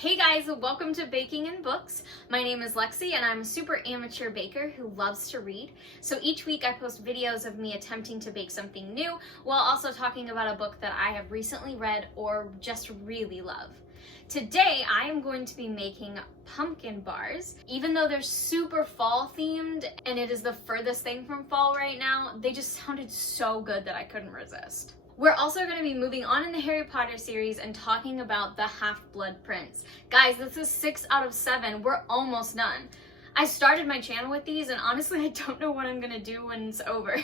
Hey guys, welcome to Baking and Books. My name is Lexi and I'm a super amateur baker who loves to read. So each week I post videos of me attempting to bake something new while also talking about a book that I have recently read or just really love. Today I am going to be making pumpkin bars. Even though they're super fall themed and it is the furthest thing from fall right now, they just sounded so good that I couldn't resist. We're also going to be moving on in the Harry Potter series and talking about the Half-Blood Prince. Guys, this is 6 out of 7. We're almost done. I started my channel with these and honestly I don't know what I'm going to do when it's over.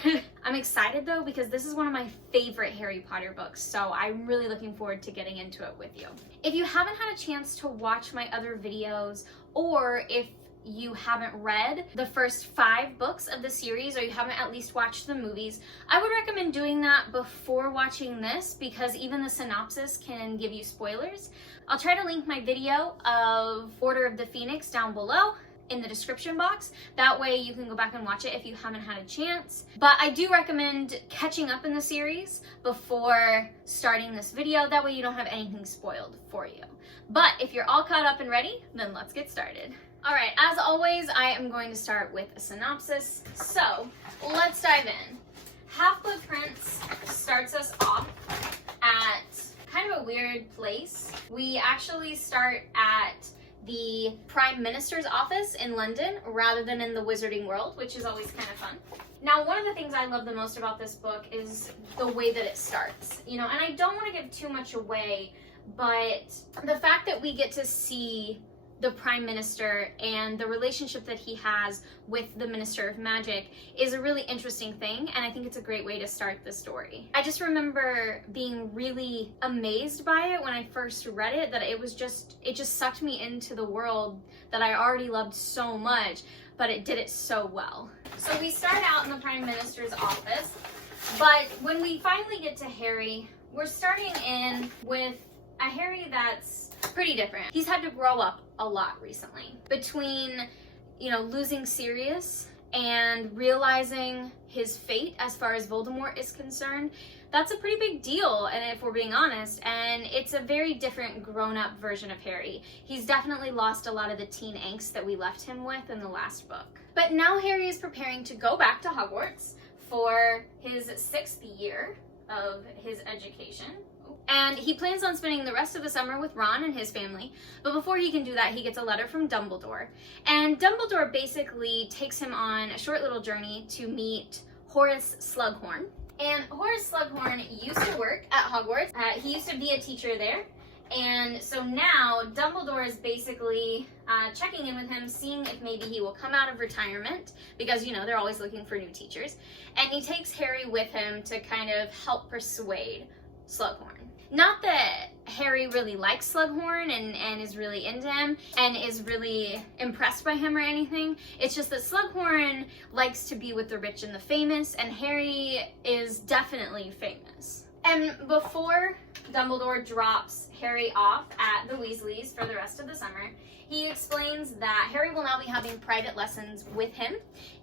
I'm excited though because this is one of my favorite Harry Potter books, so I'm really looking forward to getting into it with you. If you haven't had a chance to watch my other videos, or if you haven't read the first 5 books of the series, or you haven't at least watched the movies, I would recommend doing that before watching this because even the synopsis can give you spoilers. I'll try to link my video of Order of the Phoenix down below in the description box. That way you can go back and watch it if you haven't had a chance. But I do recommend catching up in the series before starting this video. That way you don't have anything spoiled for you. But if you're all caught up and ready, then let's get started. All right, as always, I am going to start with a synopsis. So let's dive in. Half-Blood Prince starts us off at kind of a weird place. We actually start at the Prime Minister's office in London rather than in the Wizarding World, which is always kind of fun. Now, one of the things I love the most about this book is the way that it starts, and I don't want to give too much away, but the fact that we get to see the Prime Minister and the relationship that he has with the Minister of Magic is a really interesting thing, and I think it's a great way to start the story. I just remember being really amazed by it when I first read it, that it just sucked me into the world that I already loved so much, but it did it so well. So we start out in the Prime Minister's office, but when we finally get to Harry, we're starting in with a Harry that's pretty different. He's had to grow up a lot recently. Between, losing Sirius and realizing his fate as far as Voldemort is concerned, that's a pretty big deal, and if we're being honest, and it's a very different grown-up version of Harry. He's definitely lost a lot of the teen angst that we left him with in the last book. But now Harry is preparing to go back to Hogwarts for his 6th year of his education. And he plans on spending the rest of the summer with Ron and his family, but before he can do that, he gets a letter from Dumbledore. And Dumbledore basically takes him on a short little journey to meet Horace Slughorn. And Horace Slughorn used to work at Hogwarts. He used to be a teacher there. And so now Dumbledore is basically checking in with him, seeing if maybe he will come out of retirement, because, they're always looking for new teachers. And he takes Harry with him to kind of help persuade Slughorn. Not that Harry really likes Slughorn and is really into him and is really impressed by him or anything. It's just that Slughorn likes to be with the rich and the famous, and Harry is definitely famous. And before Dumbledore drops Harry off at the Weasleys for the rest of the summer, he explains that Harry will now be having private lessons with him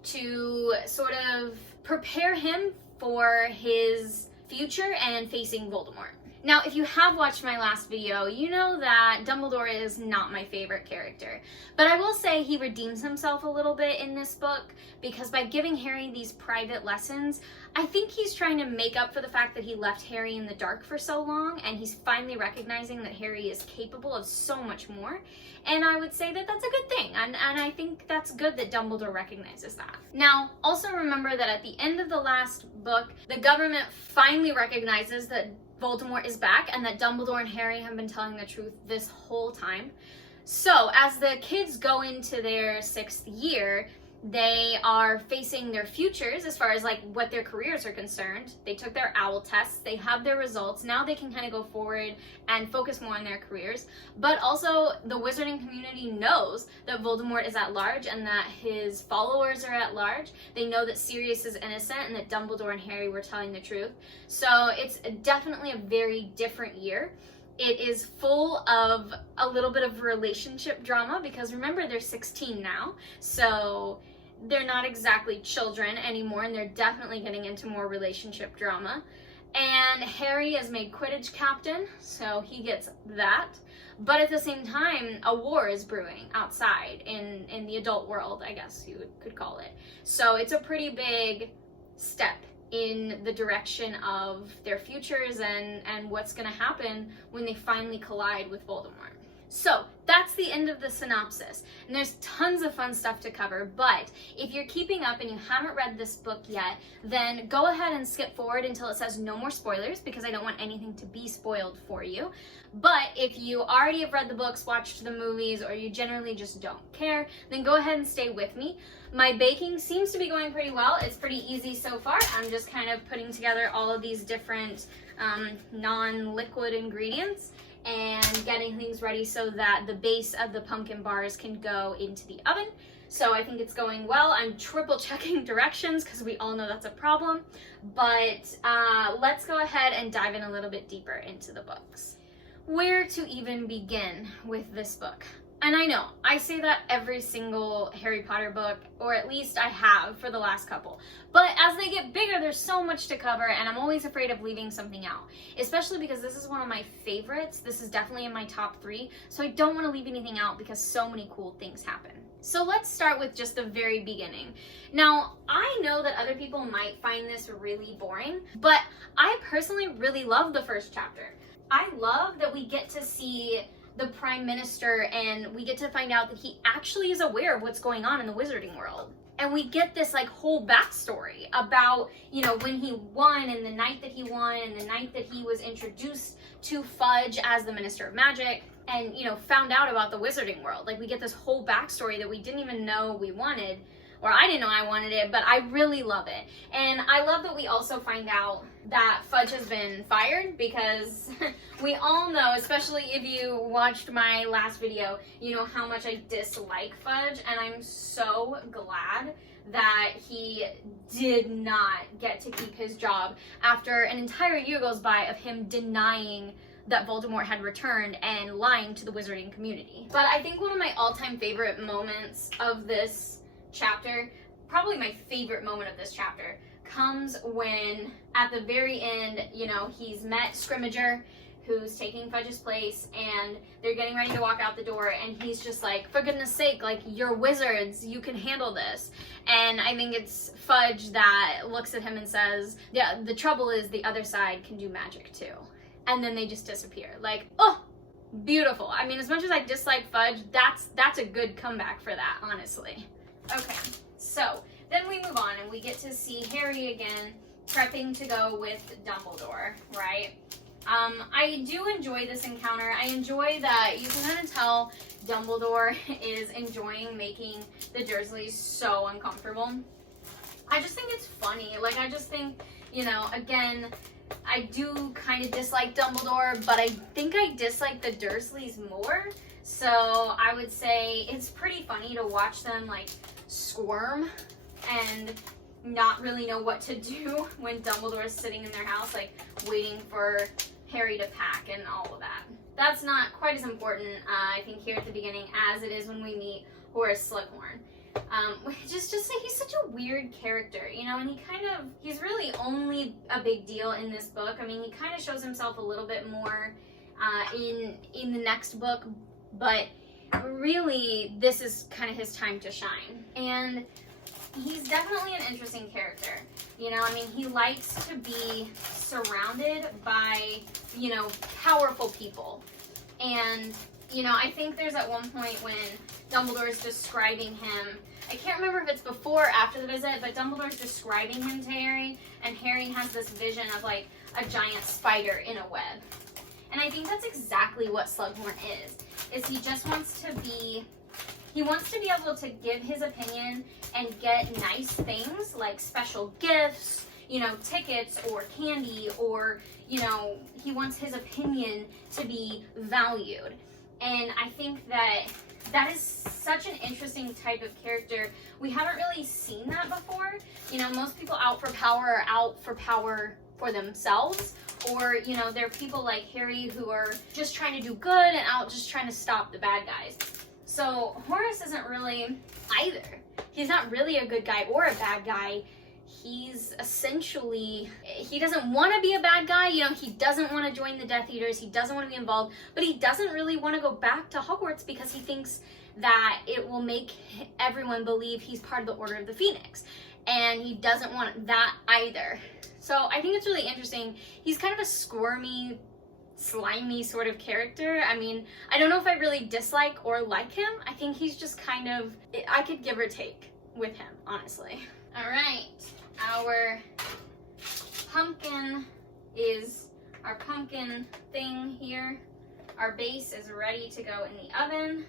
to sort of prepare him for his future and facing Voldemort. Now, if you have watched my last video, you know that Dumbledore is not my favorite character. But I will say he redeems himself a little bit in this book, because by giving Harry these private lessons, I think he's trying to make up for the fact that he left Harry in the dark for so long, and he's finally recognizing that Harry is capable of so much more. And I would say that that's a good thing, and I think that's good that Dumbledore recognizes that. Now, also remember that at the end of the last book, the government finally recognizes that Voldemort is back and that Dumbledore and Harry have been telling the truth this whole time. So as the kids go into their 6th year, they are facing their futures as far as what their careers are concerned. They took their OWL tests, they have their results. Now they can kind of go forward and focus more on their careers. But also the wizarding community knows that Voldemort is at large and that his followers are at large. They know that Sirius is innocent and that Dumbledore and Harry were telling the truth. So it's definitely a very different year. It is full of a little bit of relationship drama because remember, they're 16 now. So they're not exactly children anymore, and they're definitely getting into more relationship drama. And Harry is made Quidditch captain, so he gets that. But at the same time, a war is brewing outside in the adult world, I guess you could call it. So it's a pretty big step in the direction of their futures and what's going to happen when they finally collide with Voldemort. So that's the end of the synopsis, and there's tons of fun stuff to cover, but if you're keeping up and you haven't read this book yet, then go ahead and skip forward until it says no more spoilers, because I don't want anything to be spoiled for you. But if you already have read the books, watched the movies, or you generally just don't care, then go ahead and stay with me. My baking seems to be going pretty well. It's pretty easy so far. I'm just kind of putting together all of these different non-liquid ingredients and getting things ready so that the base of the pumpkin bars can go into the oven. So I think it's going well. I'm triple checking directions because we all know that's a problem. But let's go ahead and dive in a little bit deeper into the books. Where to even begin with this book? And I know, I say that every single Harry Potter book, or at least I have for the last couple. But as they get bigger, there's so much to cover, and I'm always afraid of leaving something out. Especially because this is one of my favorites. This is definitely in my top 3, so I don't want to leave anything out because so many cool things happen. So let's start with just the very beginning. Now, I know that other people might find this really boring, but I personally really love the first chapter. I love that we get to see the Prime Minister and we get to find out that he actually is aware of what's going on in the wizarding world. And we get this like whole backstory about, you know, when he won and the night that he won and the night that he was introduced to Fudge as the Minister of Magic and, you know, found out about the wizarding world. Like we get this whole backstory that we didn't even know we wanted, or I didn't know I wanted it, but I really love it. And I love that we also find out that Fudge has been fired because we all know, especially if you watched my last video, you know how much I dislike Fudge, and I'm so glad that he did not get to keep his job after an entire year goes by of him denying that Voldemort had returned and lying to the wizarding community. But I think one of my all-time favorite moments of this chapter, probably my favorite moment of this chapter, comes when at the very end, you know, he's met Scrimmager, who's taking Fudge's place, and they're getting ready to walk out the door, and he's just like, for goodness sake, like, you're wizards, you can handle this. And I think it's Fudge that looks at him and says, yeah, the trouble is the other side can do magic too. And then they just disappear. Like, oh, beautiful. I mean, as much as I dislike Fudge, that's a good comeback for that, honestly. Okay, so then we move on and we get to see Harry again prepping to go with Dumbledore, right? I do enjoy this encounter. I enjoy that you can kind of tell Dumbledore is enjoying making the Dursleys so uncomfortable. I just think it's funny. Like, I just think, you know, again, I do kind of dislike Dumbledore, but I think I dislike the Dursleys more. So I would say it's pretty funny to watch them, like, squirm and not really know what to do when Dumbledore is sitting in their house, like, waiting for Harry to pack and all of that. That's not quite as important, I think, here at the beginning as it is when we meet Horace Slughorn. Just say he's such a weird character, you know, and he's really only a big deal in this book. I mean, he kind of shows himself a little bit more in the next book, but really this is kind of his time to shine. And he's definitely an interesting character. You know, I mean, he likes to be surrounded by, you know, powerful people. And, you know, I think there's at one point when Dumbledore is describing him, I can't remember if it's before or after the visit, but Dumbledore's describing him to Harry, and Harry has this vision of, like, a giant spider in a web. And I think that's exactly what Slughorn is he just wants to be, he wants to be able to give his opinion and get nice things like special gifts, you know, tickets or candy, or, you know, he wants his opinion to be valued. And I think that that is such an interesting type of character. We haven't really seen that before. You know, most people out for power are out for power for themselves, or, you know, there are people like Harry who are just trying to do good and out just trying to stop the bad guys. So Horace isn't really either. He's not really a good guy or a bad guy. he's essentially, he doesn't want to be a bad guy, you know, he doesn't want to join the Death Eaters, he doesn't want to be involved, but he doesn't really want to go back to Hogwarts because he thinks that it will make everyone believe he's part of the Order of the Phoenix, and he doesn't want that either. So I think it's really interesting. He's kind of a squirmy, slimy sort of character. I mean, I don't know if I really dislike or like him. I think he's just kind of, I could give or take with him, honestly. All right, our pumpkin is our pumpkin thing here. Our base is ready to go in the oven.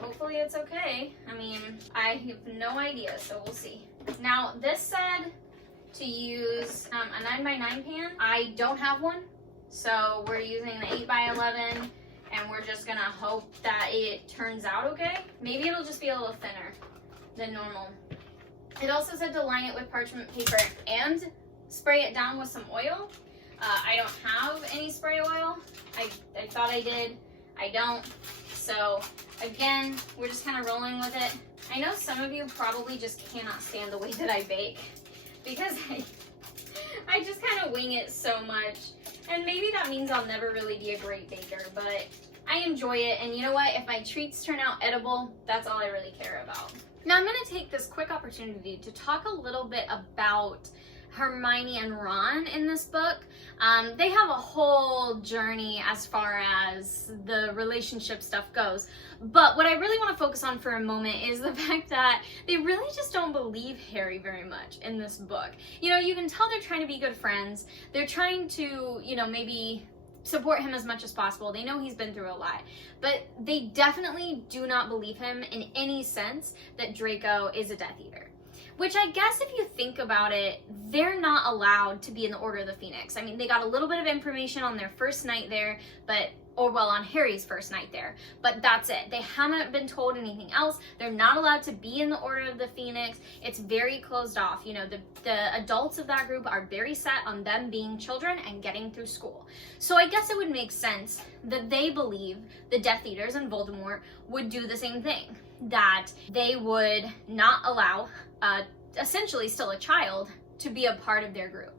Hopefully it's okay. I mean, I have no idea, so we'll see. Now, this said to use a 9x9 pan. I don't have one, so we're using the 8x11, and we're just gonna hope that it turns out okay. Maybe it'll just be a little thinner than normal. It also said to line it with parchment paper and spray it down with some oil. I don't have any spray oil. I thought I did. I don't. So again, we're just kind of rolling with it. I know some of you probably just cannot stand the way that I bake because I just kind of wing it so much. And maybe that means I'll never really be a great baker, but I enjoy it. And you know what? If my treats turn out edible, that's all I really care about. Now I'm going to take this quick opportunity to talk a little bit about Hermione and Ron in this book. They have a whole journey as far as the relationship stuff goes. But what I really want to focus on for a moment is the fact that they really just don't believe Harry very much in this book. You know, you can tell they're trying to be good friends. They're trying to, you know, maybe support him as much as possible. They know he's been through a lot, but they definitely do not believe him in any sense that Draco is a Death Eater. Which I guess if you think about it, they're not allowed to be in the Order of the Phoenix. I mean, they got a little bit of information on their first night there, on Harry's first night there, but that's it. They haven't been told anything else. They're not allowed to be in the Order of the Phoenix. It's very closed off. You know, the adults of that group are very set on them being children and getting through school. So I guess it would make sense that they believe the Death Eaters and Voldemort would do the same thing, that they would not allow essentially still a child to be a part of their group.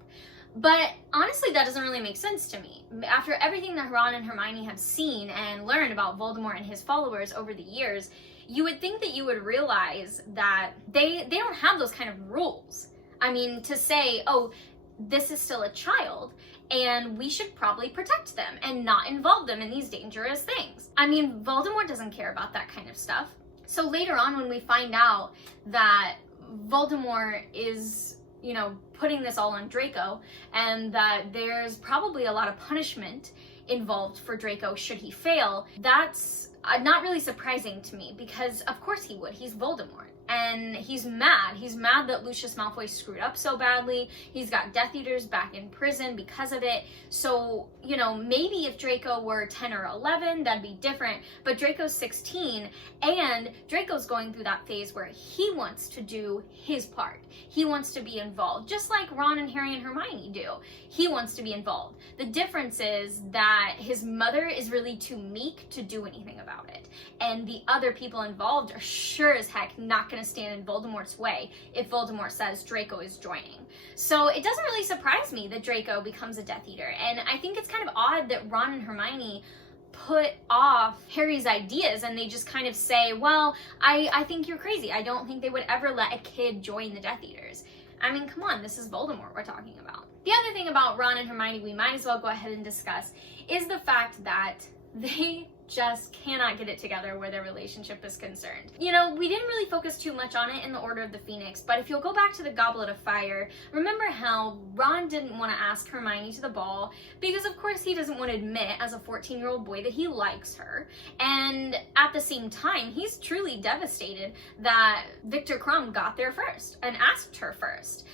But honestly, that doesn't really make sense to me. After everything that Ron and Hermione have seen and learned about Voldemort and his followers over the years, you would think that you would realize that they don't have those kind of rules. I mean, to say, oh, this is still a child, and we should probably protect them and not involve them in these dangerous things. I mean, Voldemort doesn't care about that kind of stuff. So later on, when we find out that Voldemort is, you know, putting this all on Draco, and that there's probably a lot of punishment involved for Draco should he fail, that's not really surprising to me, because of course he would. He's Voldemort. And he's mad. He's mad that Lucius Malfoy screwed up so badly. He's got Death Eaters back in prison because of it. So, you know, maybe if Draco were 10 or 11, that'd be different. But Draco's 16, and Draco's going through that phase where he wants to do his part. He wants to be involved, just like Ron and Harry and Hermione do. He wants to be involved. The difference is that his mother is really too meek to do anything about it. And the other people involved are sure as heck not going to stand in Voldemort's way if Voldemort says Draco is joining. So it doesn't really surprise me that Draco becomes a Death Eater. And I think it's kind of odd that Ron and Hermione put off Harry's ideas and they just kind of say, well, I think you're crazy. I don't think they would ever let a kid join the Death Eaters. I mean, come on, this is Voldemort we're talking about. The other thing about Ron and Hermione we might as well go ahead and discuss is the fact that they just cannot get it together where their relationship is concerned. You know, we didn't really focus too much on it in the Order of the Phoenix, but if you'll go back to the Goblet of Fire, remember how Ron didn't want to ask Hermione to the ball because of course he doesn't want to admit as a 14-year-old boy that he likes her, and at the same time he's truly devastated that Victor Crumb got there first and asked her first.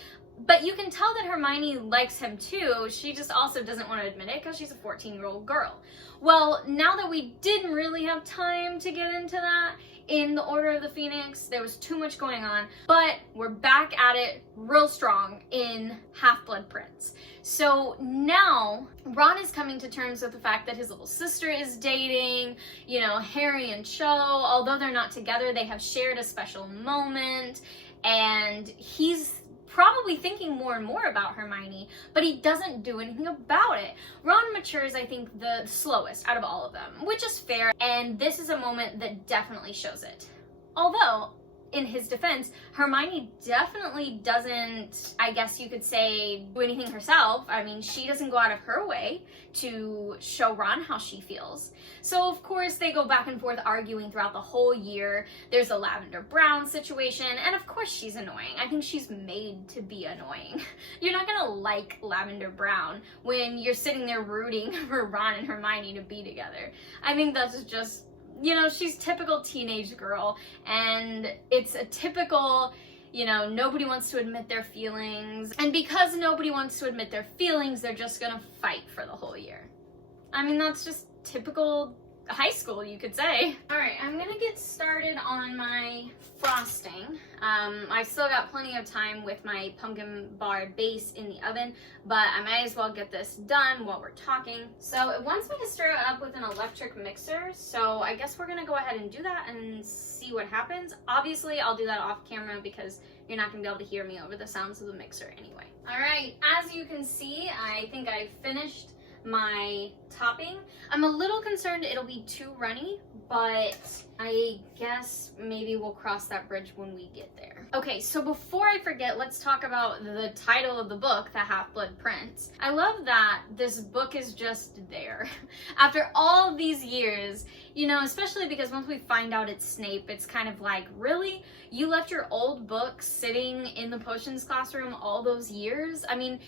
But you can tell that Hermione likes him too. She just also doesn't want to admit it because she's a 14-year-old girl. Well, now that we didn't really have time to get into that in the Order of the Phoenix, there was too much going on, but we're back at it real strong in Half-Blood Prince. So now Ron is coming to terms with the fact that his little sister is dating, you know, Harry and Cho. Although they're not together, they have shared a special moment, and he's probably thinking more and more about Hermione, but he doesn't do anything about it. Ron matures, I think, the slowest out of all of them, which is fair, and this is a moment that definitely shows it. Although, in his defense, Hermione definitely doesn't, I guess you could say, do anything herself. I mean, she doesn't go out of her way to show Ron how she feels. So, of course, they go back and forth arguing throughout the whole year. There's the Lavender Brown situation, and of course she's annoying. I think she's made to be annoying. You're not gonna like Lavender Brown when you're sitting there rooting for Ron and Hermione to be together. I think that's just, you know, she's typical teenage girl, and it's a typical, you know, nobody wants to admit their feelings, and because nobody wants to admit their feelings, they're just gonna fight for the whole year. I mean, that's just typical high school, you could say. All right, I'm gonna get started on my frosting. I still got plenty of time with my pumpkin bar base in the oven, but I might as well get this done while we're talking. So it wants me to stir it up with an electric mixer, so I guess we're gonna go ahead and do that and see what happens. Obviously, I'll do that off camera because you're not gonna be able to hear me over the sounds of the mixer anyway. All right, as you can see, I think I finished my topping. I'm a little concerned it'll be too runny, but I guess maybe we'll cross that bridge when we get there. Okay, so before I forget, let's talk about the title of the book, The Half-Blood Prince. I love that this book is just there. After all these years, you know, especially because once we find out it's Snape, it's kind of like, really? You left your old book sitting in the potions classroom all those years? I mean,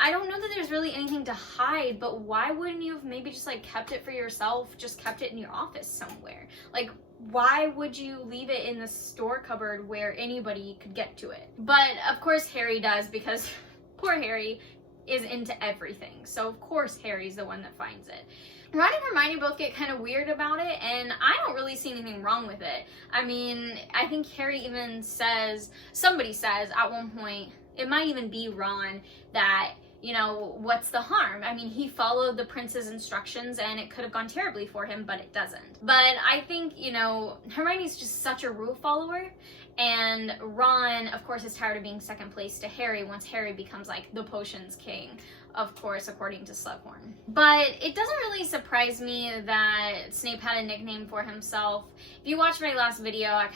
I don't know that there's really anything to hide, but why wouldn't you have maybe just like kept it for yourself, just kept it in your office somewhere? Like, why would you leave it in the store cupboard where anybody could get to it? But of course Harry does, because poor Harry is into everything. So of course Harry's the one that finds it. Ron and Hermione both get kind of weird about it, and I don't really see anything wrong with it. I mean, I think Harry even says, somebody says at one point, it might even be Ron, that, you know, what's the harm? I mean, he followed the prince's instructions and it could have gone terribly for him, but it doesn't. But I think, you know, Hermione's just such a rule follower, and Ron, of course, is tired of being second place to Harry once Harry becomes like the potions king, of course, according to Slughorn. But it doesn't really surprise me that Snape had a nickname for himself. If you watched my last video, I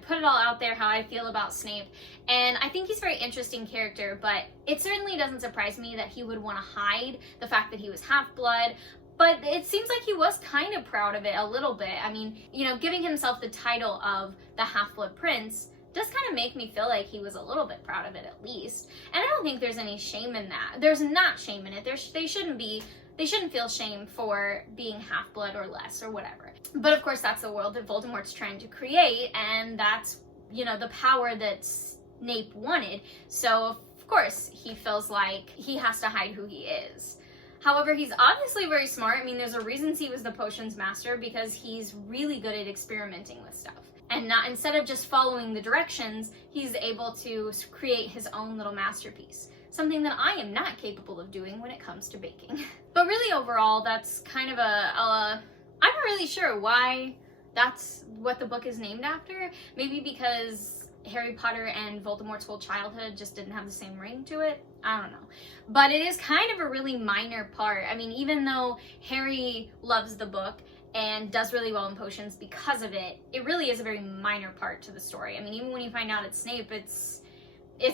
put it all out there how I feel about Snape, and I think he's a very interesting character, but it certainly doesn't surprise me that he would want to hide the fact that he was half-blood. But it seems like he was kind of proud of it a little bit. I mean, you know, giving himself the title of the Half-Blood Prince does kind of make me feel like he was a little bit proud of it at least. And I don't think there's any shame in that. There's not shame in it. They shouldn't feel shame for being half-blood or less or whatever. But of course that's the world that Voldemort's trying to create, and that's, you know, the power that Snape wanted. So of course he feels like he has to hide who he is. However, he's obviously very smart. I mean, there's a reason he was the potions master, because he's really good at experimenting with stuff. And not, instead of just following the directions, he's able to create his own little masterpiece. Something that I am not capable of doing when it comes to baking. But really overall, that's kind of I'm not really sure why that's what the book is named after. Maybe because Harry Potter and Voldemort's whole childhood just didn't have the same ring to it. I don't know. But it is kind of a really minor part. I mean, even though Harry loves the book and does really well in potions because of it, it really is a very minor part to the story. I mean, even when you find out it's Snape, it's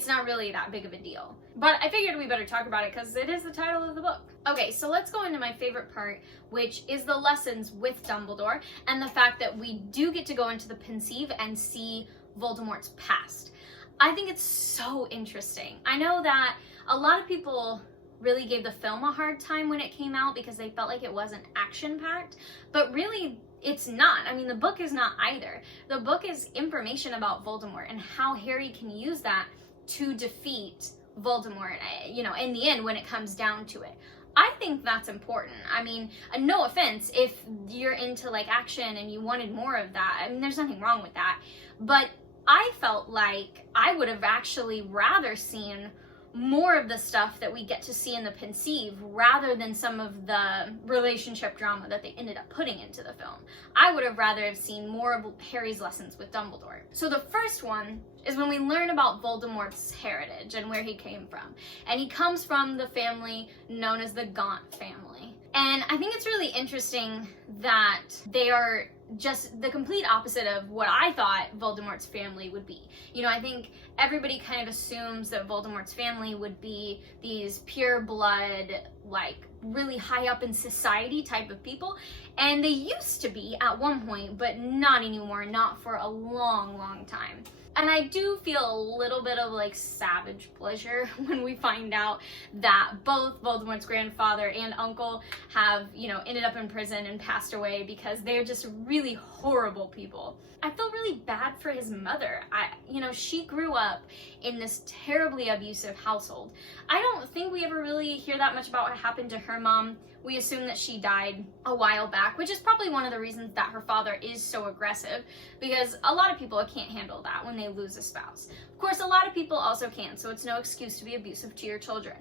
not really that big of a deal. But I figured we better talk about it because it is the title of the book. Okay, so let's go into my favorite part, which is the lessons with Dumbledore, and the fact that we do get to go into the Pensieve and see Voldemort's past. I think it's so interesting. I know that a lot of people really gave the film a hard time when it came out because they felt like it wasn't action-packed, but really it's not. I mean, the book is not either. The book is information about Voldemort and how Harry can use that to defeat Voldemort, you know, in the end when it comes down to it. I think that's important. I mean, no offense if you're into like action and you wanted more of that. I mean, there's nothing wrong with that. But I felt like I would have actually rather seen more of the stuff that we get to see in the Pensieve rather than some of the relationship drama that they ended up putting into the film. I would have rather have seen more of Harry's lessons with Dumbledore. So the first one is when we learn about Voldemort's heritage and where he came from. And he comes from the family known as the Gaunt family. And I think it's really interesting that they are just the complete opposite of what I thought Voldemort's family would be. You know, I think everybody kind of assumes that Voldemort's family would be these pure blood, like really high up in society type of people. And they used to be at one point, but not anymore, not for a long, long time. And I do feel a little bit of like savage pleasure when we find out that both Voldemort's grandfather and uncle have, you know, ended up in prison and passed away because they're just really horrible people. I feel really bad for his mother. You know, she grew up in this terribly abusive household. I don't think we ever really hear that much about what happened to her mom. We assume that she died a while back, which is probably one of the reasons that her father is so aggressive, because a lot of people can't handle that when they lose a spouse. Of course, a lot of people also can, so it's no excuse to be abusive to your children.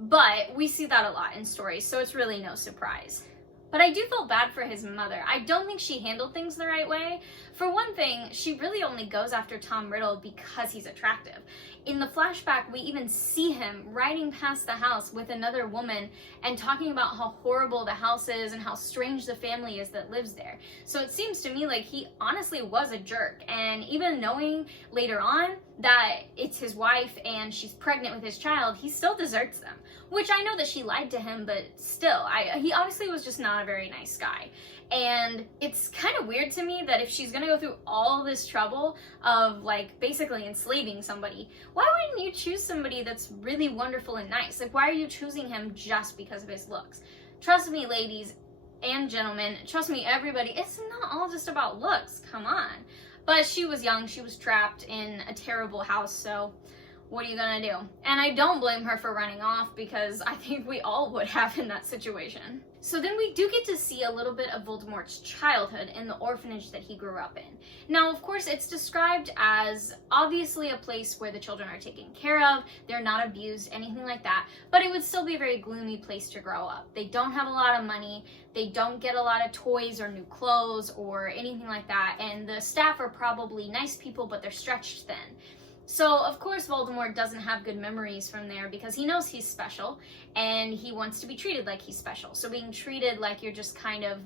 But we see that a lot in stories, so it's really no surprise. But I do feel bad for his mother. I don't think she handled things the right way. For one thing, she really only goes after Tom Riddle because he's attractive. In the flashback, we even see him riding past the house with another woman and talking about how horrible the house is and how strange the family is that lives there. So it seems to me like he honestly was a jerk. And even knowing later on that it's his wife and she's pregnant with his child, he still deserts them. Which I know that she lied to him, but still, he obviously was just not a very nice guy. And it's kind of weird to me that if she's gonna go through all this trouble of like basically enslaving somebody, why wouldn't you choose somebody that's really wonderful and nice? Like, why are you choosing him just because of his looks? Trust me, ladies and gentlemen, trust me, everybody, it's not all just about looks, come on. But she was young, she was trapped in a terrible house, so what are you gonna do? And I don't blame her for running off because I think we all would have in that situation. So then we do get to see a little bit of Voldemort's childhood in the orphanage that he grew up in. Now, of course, it's described as obviously a place where the children are taken care of, they're not abused, anything like that, but it would still be a very gloomy place to grow up. They don't have a lot of money, they don't get a lot of toys or new clothes or anything like that, and the staff are probably nice people, but they're stretched thin. So, of course, Voldemort doesn't have good memories from there because he knows he's special and he wants to be treated like he's special. So being treated like you're just kind of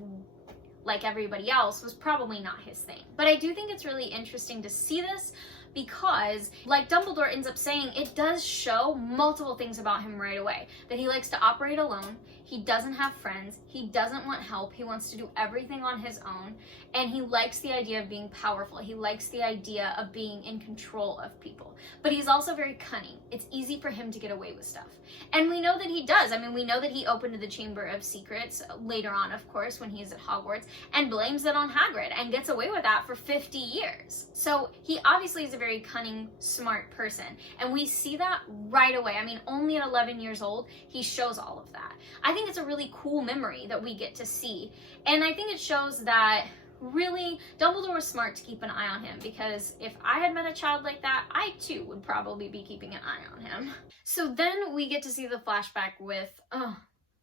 like everybody else was probably not his thing. But I do think it's really interesting to see this because, like Dumbledore ends up saying, it does show multiple things about him right away. That he likes to operate alone, he doesn't have friends, he doesn't want help, he wants to do everything on his own, and he likes the idea of being powerful. He likes the idea of being in control of people. But he's also very cunning. It's easy for him to get away with stuff. And we know that he does. I mean, we know that he opened the Chamber of Secrets later on, of course, when he's at Hogwarts, and blames it on Hagrid and gets away with that for 50 years. So he obviously is a very cunning, smart person. And we see that right away. I mean, only at 11 years old, he shows all of that. I think it's a really cool memory that we get to see. And I think it shows that really, Dumbledore was smart to keep an eye on him, because if I had met a child like that, I too would probably be keeping an eye on him. So then we get to see the flashback with, oh,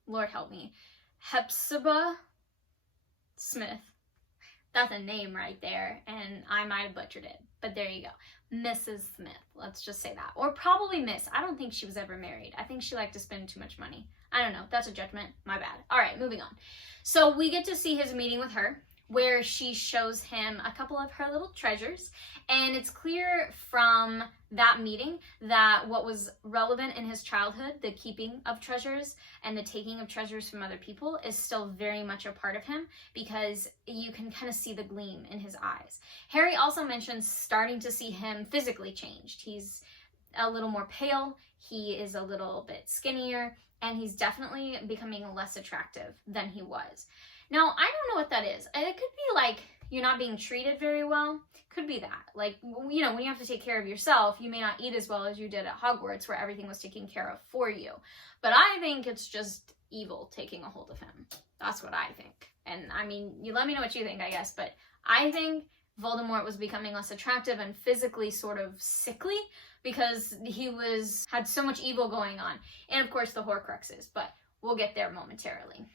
Lord help me, Hepzibah Smith. That's a name right there, and I might have butchered it, but there you go. Mrs. Smith, let's just say that. Or probably Miss. I don't think she was ever married. I think she liked to spend too much money. I don't know, that's a judgment, my bad. All right, moving on. So we get to see his meeting with her, where she shows him a couple of her little treasures, and it's clear from that meeting that what was relevant in his childhood, the keeping of treasures and the taking of treasures from other people, is still very much a part of him, because you can kind of see the gleam in his eyes. Harry also mentions starting to see him physically changed. He's a little more pale, he is a little bit skinnier, and he's definitely becoming less attractive than he was. Now, I don't know what that is. It could be like you're not being treated very well. Could be that. Like, you know, when you have to take care of yourself, you may not eat as well as you did at Hogwarts, where everything was taken care of for you. But I think it's just evil taking a hold of him. That's what I think. And I mean, you let me know what you think, I guess. But I think Voldemort was becoming less attractive and physically sort of sickly because he had so much evil going on. And of course the Horcruxes, but we'll get there momentarily.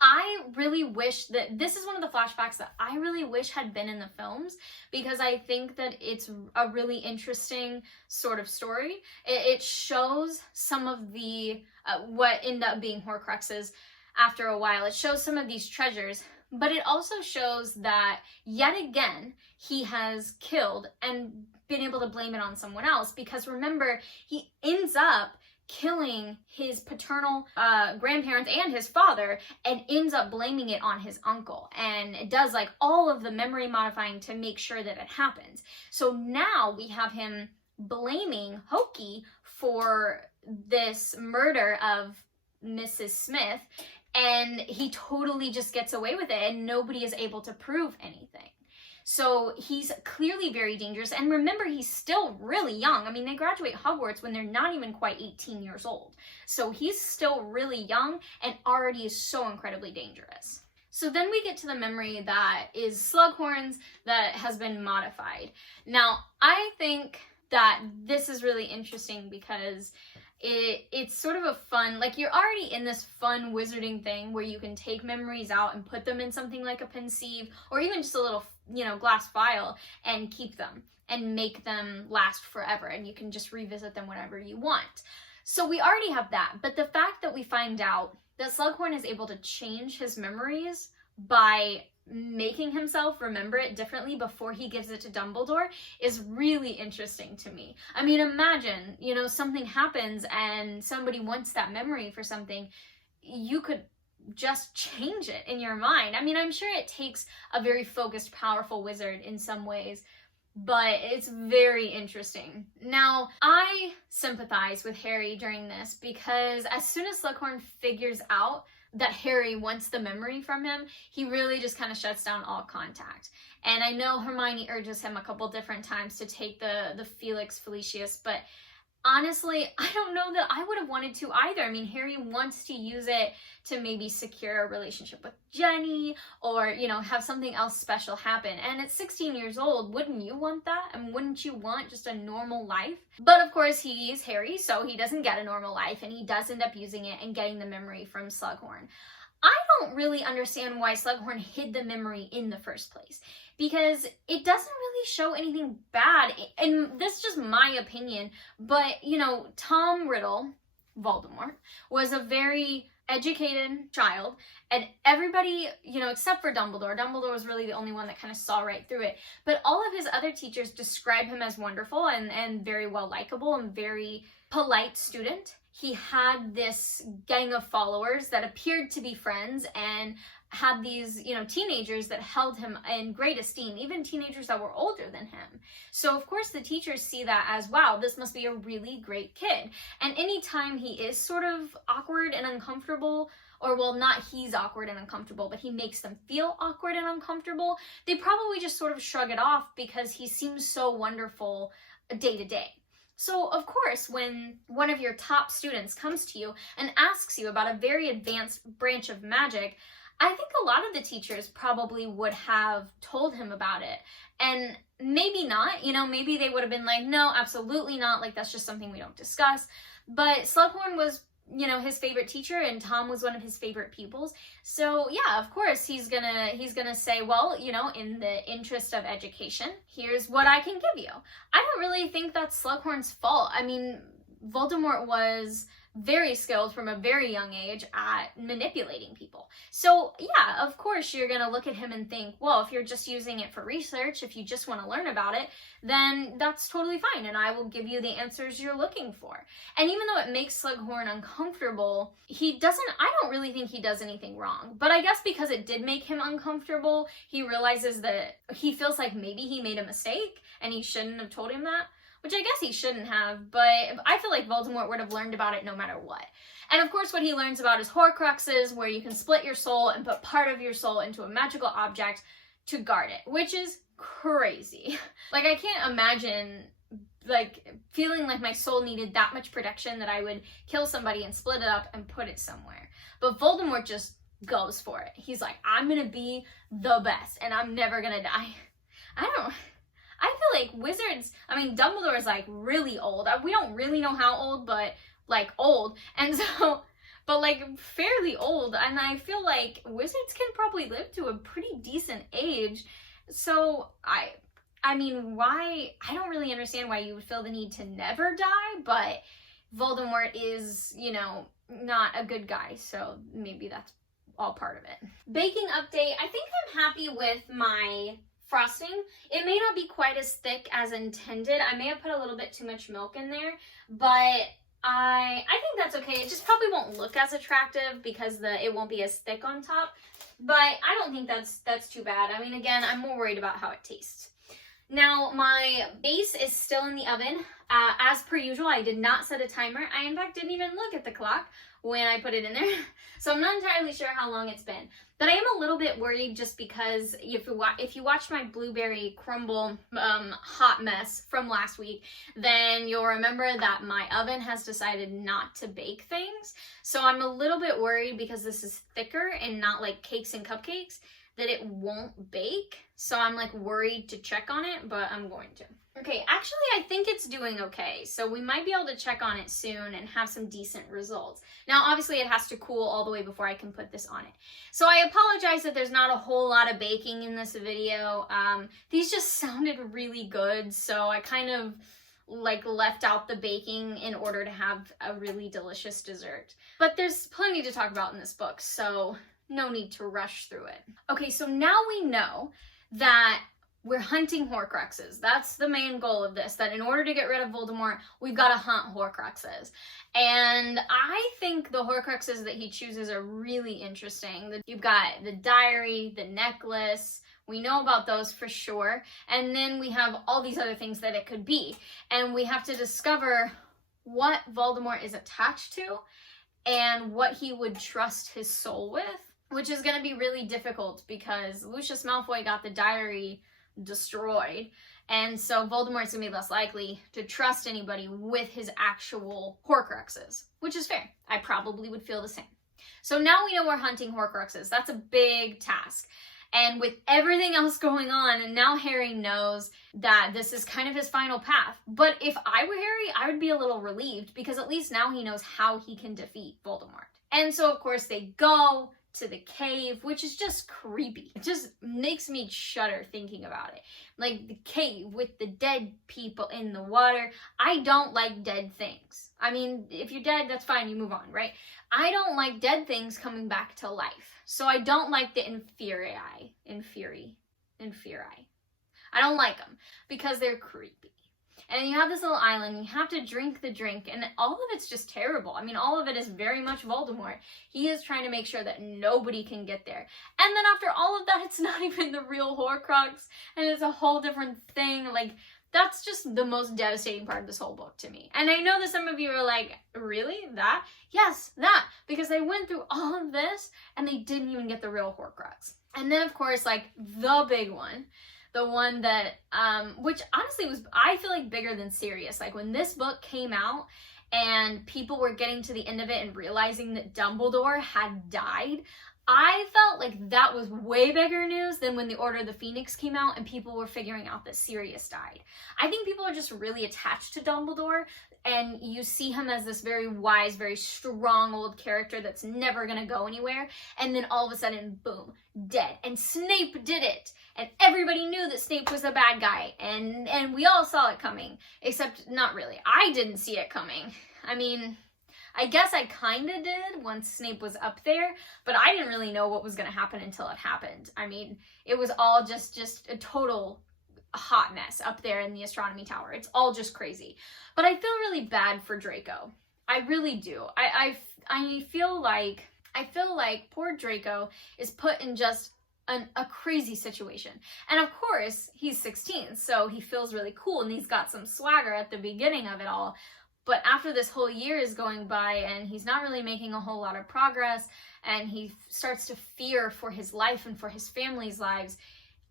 I really wish that this is one of the flashbacks that I really wish had been in the films, because I think that it's a really interesting sort of story. It shows some of the what end up being Horcruxes after a while. It shows some of these treasures, but it also shows that yet again he has killed and been able to blame it on someone else, because remember, he ends up killing his paternal grandparents and his father and ends up blaming it on his uncle, and it does like all of the memory modifying to make sure that it happens. So now we have him blaming Hokey for this murder of Mrs. Smith, and he totally just gets away with it and nobody is able to prove anything. So he's clearly very dangerous. And remember, he's still really young. I mean, they graduate Hogwarts when they're not even quite 18 years old. So he's still really young and already is so incredibly dangerous. So then we get to the memory that is Slughorn's that has been modified. Now, I think that this is really interesting because it's sort of a fun, like you're already in this fun wizarding thing where you can take memories out and put them in something like a pensieve or even just a little, glass vial and keep them and make them last forever, and you can just revisit them whenever you want. So we already have that, but the fact that we find out that Slughorn is able to change his memories by making himself remember it differently before he gives it to Dumbledore is really interesting to me. I mean, imagine, something happens and somebody wants that memory for something. You could just change it in your mind. I mean, I'm sure it takes a very focused, powerful wizard in some ways, but it's very interesting. Now, I sympathize with Harry during this because as soon as Slughorn figures out that Harry wants the memory from him, he really just kind of shuts down all contact. And I know Hermione urges him a couple different times to take the Felix Felicis, but honestly, I don't know that I would have wanted to either. I mean, Harry wants to use it to maybe secure a relationship with Jenny or, have something else special happen. And at 16 years old, wouldn't you want that? And wouldn't you want just a normal life? But of course, he's Harry, so he doesn't get a normal life, and he does end up using it and getting the memory from Slughorn. I don't really understand why Slughorn hid the memory in the first place, because it doesn't really show anything bad, and this is just my opinion, but, Tom Riddle, Voldemort, was a very educated child, and everybody, except for Dumbledore was really the only one that kind of saw right through it, but all of his other teachers describe him as wonderful and very well likable and very polite student. He had this gang of followers that appeared to be friends and had these, teenagers that held him in great esteem, even teenagers that were older than him. So of course the teachers see that as, wow, this must be a really great kid. And anytime he is sort of awkward and uncomfortable, or well, not he's awkward and uncomfortable, but he makes them feel awkward and uncomfortable, they probably just sort of shrug it off because he seems so wonderful day to day. So, of course, when one of your top students comes to you and asks you about a very advanced branch of magic, I think a lot of the teachers probably would have told him about it. And maybe not, maybe they would have been like, no, absolutely not. Like, that's just something we don't discuss. But Slughorn was, his favorite teacher, and Tom was one of his favorite pupils. So yeah, of course, he's gonna say, well, in the interest of education, here's what I can give you. I don't really think that's Slughorn's fault. I mean, Voldemort was very skilled from a very young age at manipulating people. So yeah, of course you're gonna look at him and think, well, if you're just using it for research, if you just want to learn about it, then that's totally fine, and I will give you the answers you're looking for. And even though it makes Slughorn uncomfortable, I don't really think he does anything wrong. But I guess because it did make him uncomfortable, he realizes that he feels like maybe he made a mistake and he shouldn't have told him that. Which I guess he shouldn't have, but I feel like Voldemort would have learned about it no matter what. And of course what he learns about is Horcruxes, where you can split your soul and put part of your soul into a magical object to guard it, which is crazy. Like, I can't imagine, feeling like my soul needed that much protection that I would kill somebody and split it up and put it somewhere. But Voldemort just goes for it. He's like, I'm gonna be the best, and I'm never gonna die. feel like wizards, I mean, Dumbledore is like really old. We don't really know how old, but like old. And so, but like fairly old. And I feel like wizards can probably live to a pretty decent age. So I mean, why, I don't really understand why you would feel the need to never die, but Voldemort is, you know, not a good guy. So maybe that's all part of it. Baking update. I think I'm happy with my frosting. It may not be quite as thick as intended. I may have put a little bit too much milk in there, but I think that's okay. It just probably won't look as attractive because it won't be as thick on top, but I don't think that's too bad. I mean, again, I'm more worried about how it tastes. Now, my base is still in the oven. As per usual, I did not set a timer. I, in fact, didn't even look at the clock when I put it in there. So I'm not entirely sure how long it's been. But I am a little bit worried just because if you watched my blueberry crumble hot mess from last week, then you'll remember that my oven has decided not to bake things. So I'm a little bit worried because this is thicker and not like cakes and cupcakes, that it won't bake. So I'm like worried to check on it, but I'm going to. Okay, actually I think it's doing okay. So we might be able to check on it soon and have some decent results. Now obviously it has to cool all the way before I can put this on it. So I apologize that there's not a whole lot of baking in this video. These just sounded really good, so I kind of like left out the baking in order to have a really delicious dessert. But there's plenty to talk about in this book, so no need to rush through it. Okay, so now we know that we're hunting Horcruxes. That's the main goal of this, that in order to get rid of Voldemort, we've got to hunt Horcruxes. And I think the Horcruxes that he chooses are really interesting. You've got the diary, the necklace, we know about those for sure. And then we have all these other things that it could be. And we have to discover what Voldemort is attached to and what he would trust his soul with, which is going to be really difficult because Lucius Malfoy got the diary destroyed, and so Voldemort's going to be less likely to trust anybody with his actual Horcruxes, which is fair. I probably would feel the same. So now we know we're hunting Horcruxes. That's a big task. And with everything else going on, and now Harry knows that this is kind of his final path. But if I were Harry, I would be a little relieved because at least now he knows how he can defeat Voldemort. And so, of course, they go to the cave, which is just creepy. It just makes me shudder thinking about it. Like the cave with the dead people in the water. I don't like dead things. I mean, if you're dead, that's fine, you move on, right? I don't like dead things coming back to life. So I don't like the Inferi. I don't like them because they're creepy. And you have this little island, you have to drink the drink, and all of it's just terrible. I mean, all of it is very much Voldemort. He is trying to make sure that nobody can get there. And then after all of that, it's not even the real Horcrux, and it's a whole different thing. Like, that's just the most devastating part of this whole book to me. And I know that some of you are like, really? That? Yes, that. Because they went through all of this, and they didn't even get the real Horcrux. And then, of course, like, the big one. The one that, which honestly was, I feel like, bigger than Sirius. Like, when this book came out and people were getting to the end of it and realizing that Dumbledore had died, I felt like that was way bigger news than when the Order of the Phoenix came out and people were figuring out that Sirius died. I think people are just really attached to Dumbledore, and you see him as this very wise, very strong old character that's never gonna go anywhere, and then all of a sudden, boom, dead. And Snape did it! And everybody knew that Snape was the bad guy, and we all saw it coming, except not really. I didn't see it coming. I mean, I guess I kind of did once Snape was up there, but I didn't really know what was going to happen until it happened. I mean, it was all just a total hot mess up there in the astronomy tower. It's all just crazy. But I feel really bad for Draco. I really do. I feel like poor Draco is put in just a crazy situation. And of course, he's 16, so he feels really cool and he's got some swagger at the beginning of it all. But after this whole year is going by and he's not really making a whole lot of progress and he starts to fear for his life and for his family's lives,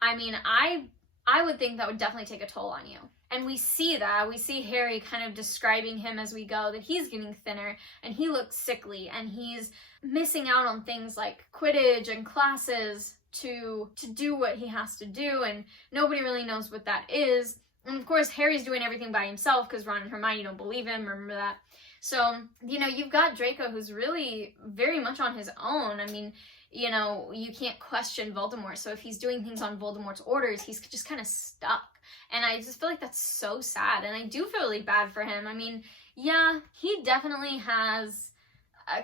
I mean, I would think that would definitely take a toll on you. And we see that. We see Harry kind of describing him as we go, that he's getting thinner and he looks sickly and he's missing out on things like Quidditch and classes to do what he has to do, and nobody really knows what that is. And of course, Harry's doing everything by himself because Ron and Hermione don't believe him, remember that? So, you know, you've got Draco who's really very much on his own. I mean, you know, you can't question Voldemort, so if he's doing things on Voldemort's orders, he's just kind of stuck. And I just feel like that's so sad, and I do feel really bad for him. I mean, yeah, he definitely has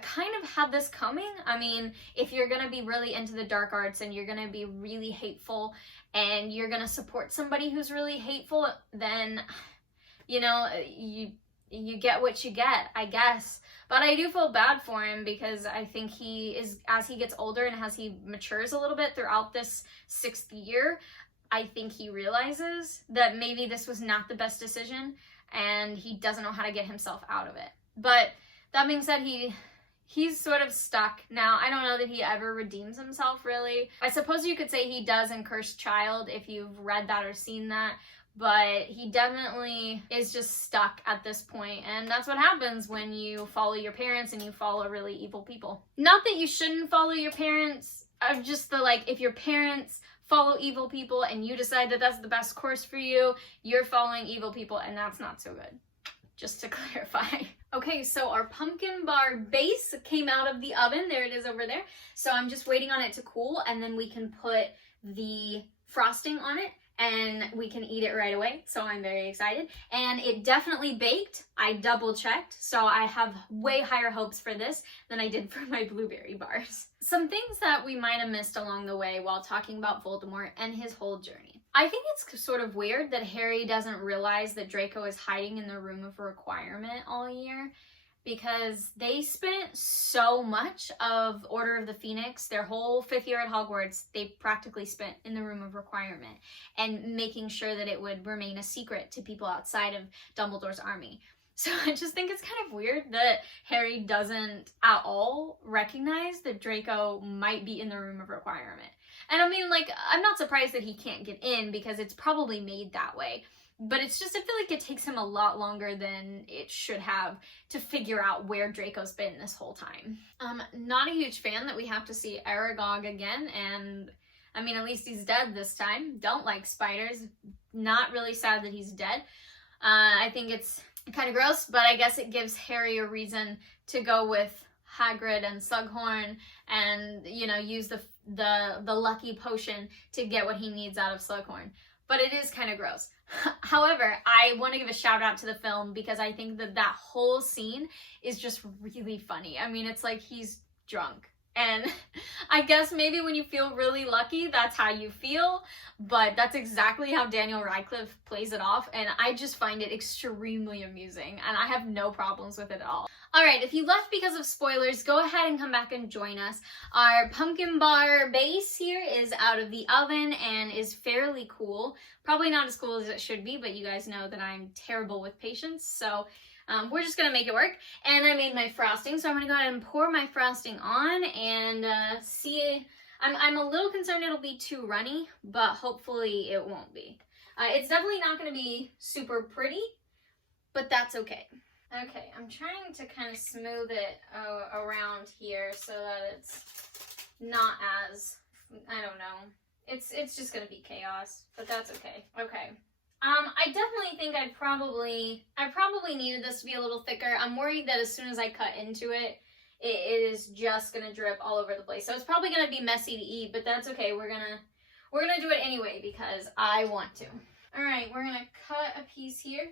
kind of had this coming. I mean, if you're gonna be really into the dark arts and you're gonna be really hateful and you're gonna support somebody who's really hateful, then, you know, you get what you get, I guess. But I do feel bad for him because I think he is, as he gets older and as he matures a little bit throughout this 6th year, I think he realizes that maybe this was not the best decision and he doesn't know how to get himself out of it. But that being said, he's sort of stuck now. I don't know that he ever redeems himself, really. I suppose you could say he does in Cursed Child if you've read that or seen that, but he definitely is just stuck at this point, and that's what happens when you follow your parents and you follow really evil people. Not that you shouldn't follow your parents, just the, like, if your parents follow evil people and you decide that that's the best course for you, you're following evil people, and that's not so good. Just to clarify. Okay, so our pumpkin bar base came out of the oven. There it is over there. So I'm just waiting on it to cool, and then we can put the frosting on it and we can eat it right away. So I'm very excited. And it definitely baked. I double checked. So I have way higher hopes for this than I did for my blueberry bars. Some things that we might have missed along the way while talking about Voldemort and his whole journey. I think it's sort of weird that Harry doesn't realize that Draco is hiding in the room of requirement all year, because they spent so much of Order of the Phoenix, their whole 5th year at Hogwarts, they practically spent in the room of requirement and making sure that it would remain a secret to people outside of Dumbledore's army. So I just think it's kind of weird that Harry doesn't at all recognize that Draco might be in the room of requirement. And I mean, like, I'm not surprised that he can't get in because it's probably made that way. But it's just, I feel like it takes him a lot longer than it should have to figure out where Draco's been this whole time. Not a huge fan that we have to see Aragog again, and I mean, at least he's dead this time. Don't like spiders. Not really sad that he's dead. I think it's kind of gross, but I guess it gives Harry a reason to go with Hagrid and Slughorn and, you know, use the lucky potion to get what he needs out of Slughorn. But it is kind of gross. However, I want to give a shout out to the film because I think that whole scene is just really funny. I mean, it's like he's drunk. And I guess maybe when you feel really lucky, that's how you feel. But that's exactly how Daniel Radcliffe plays it off. And I just find it extremely amusing. And I have no problems with it at all. Alright, if you left because of spoilers, go ahead and come back and join us. Our pumpkin bar base here is out of the oven and is fairly cool. Probably not as cool as it should be, but you guys know that I'm terrible with patience, so we're just gonna make it work. And I made my frosting, so I'm gonna go ahead and pour my frosting on and see. I'm a little concerned it'll be too runny, but hopefully it won't be. It's definitely not gonna be super pretty, but that's okay. Okay, I'm trying to kind of smooth it around here so that it's not as, I don't know. It's just gonna be chaos, but that's okay. Okay. I definitely think I probably needed this to be a little thicker. I'm worried that as soon as I cut into it, it is just gonna drip all over the place. So it's probably gonna be messy to eat, but that's okay. We're gonna do it anyway because I want to. All right, we're gonna cut a piece here.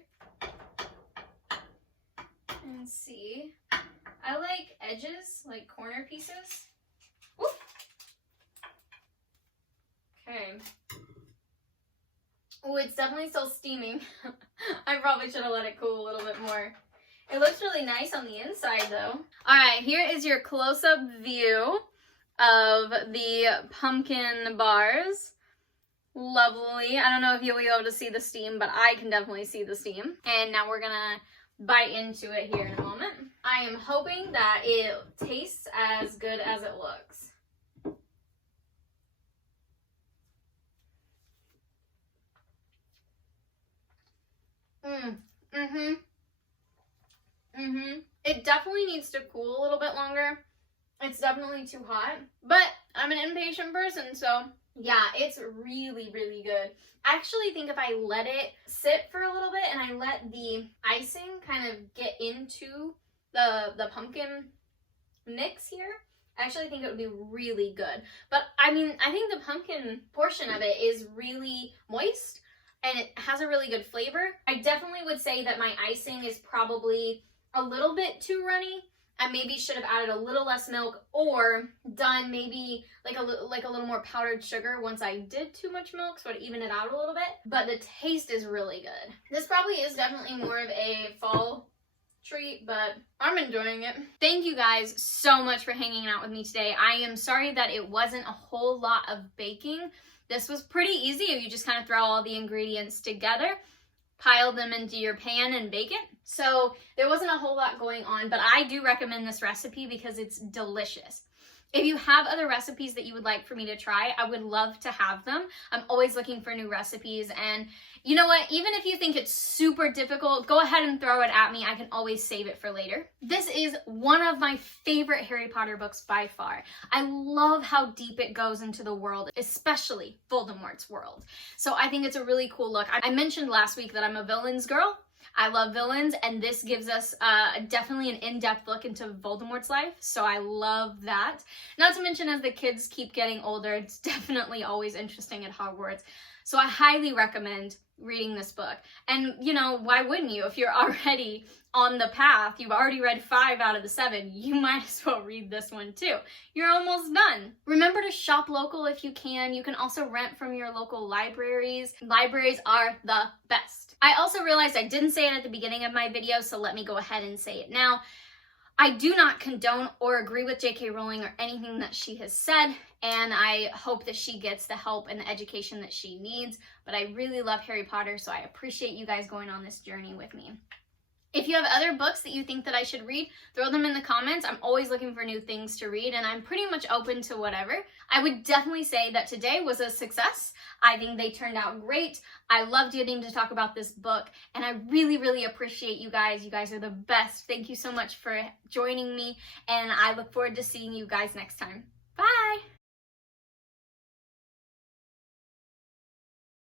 And see. I like edges, like corner pieces. Whoop. Okay. Oh, it's definitely still steaming. I probably should have let it cool a little bit more. It looks really nice on the inside though. Alright, here is your close-up view of the pumpkin bars. Lovely. I don't know if you'll be able to see the steam, but I can definitely see the steam. And now we're gonna bite into it here in a moment. I am hoping that it tastes as good as it looks. It definitely needs to cool a little bit longer. It's definitely too hot, but I'm an impatient person, so yeah, it's really, really good. I actually think if I let it sit for a little bit and I let the icing kind of get into the pumpkin mix here, I actually think it would be really good. But I mean, I think the pumpkin portion of it is really moist and it has a really good flavor. I definitely would say that my icing is probably a little bit too runny. I maybe should have added a little less milk or done maybe like a little more powdered sugar once I did too much milk, so to even it out a little bit. But the taste is really good. This probably is definitely more of a fall treat, but I'm enjoying it. Thank you guys so much for hanging out with me today. I am sorry that it wasn't a whole lot of baking. This was pretty easy. You just kind of throw all the ingredients together, pile them into your pan and bake it. So there wasn't a whole lot going on, but I do recommend this recipe because it's delicious. If you have other recipes that you would like for me to try, I would love to have them. I'm always looking for new recipes, and you know what? Even if you think it's super difficult, go ahead and throw it at me. I can always save it for later. This is one of my favorite Harry Potter books by far. I love how deep it goes into the world, especially Voldemort's world. So I think it's a really cool look. I mentioned last week that I'm a villains girl. I love villains, and this gives us definitely an in-depth look into Voldemort's life, so I love that. Not to mention, as the kids keep getting older, it's definitely always interesting at Hogwarts. So I highly recommend reading this book. And, you know, why wouldn't you? If you're already on the path, you've already read 5 out of the 7, you might as well read this one too. You're almost done. Remember to shop local if you can. You can also rent from your local libraries. Libraries are the best. I also realized I didn't say it at the beginning of my video, so let me go ahead and say it now. I do not condone or agree with J.K. Rowling or anything that she has said, and I hope that she gets the help and the education that she needs, but I really love Harry Potter, so I appreciate you guys going on this journey with me. If you have other books that you think that I should read, throw them in the comments. I'm always looking for new things to read, and I'm pretty much open to whatever. I would definitely say that today was a success. I think they turned out great. I loved getting to talk about this book, and I really, really appreciate you guys. You guys are the best. Thank you so much for joining me, and I look forward to seeing you guys next time. Bye!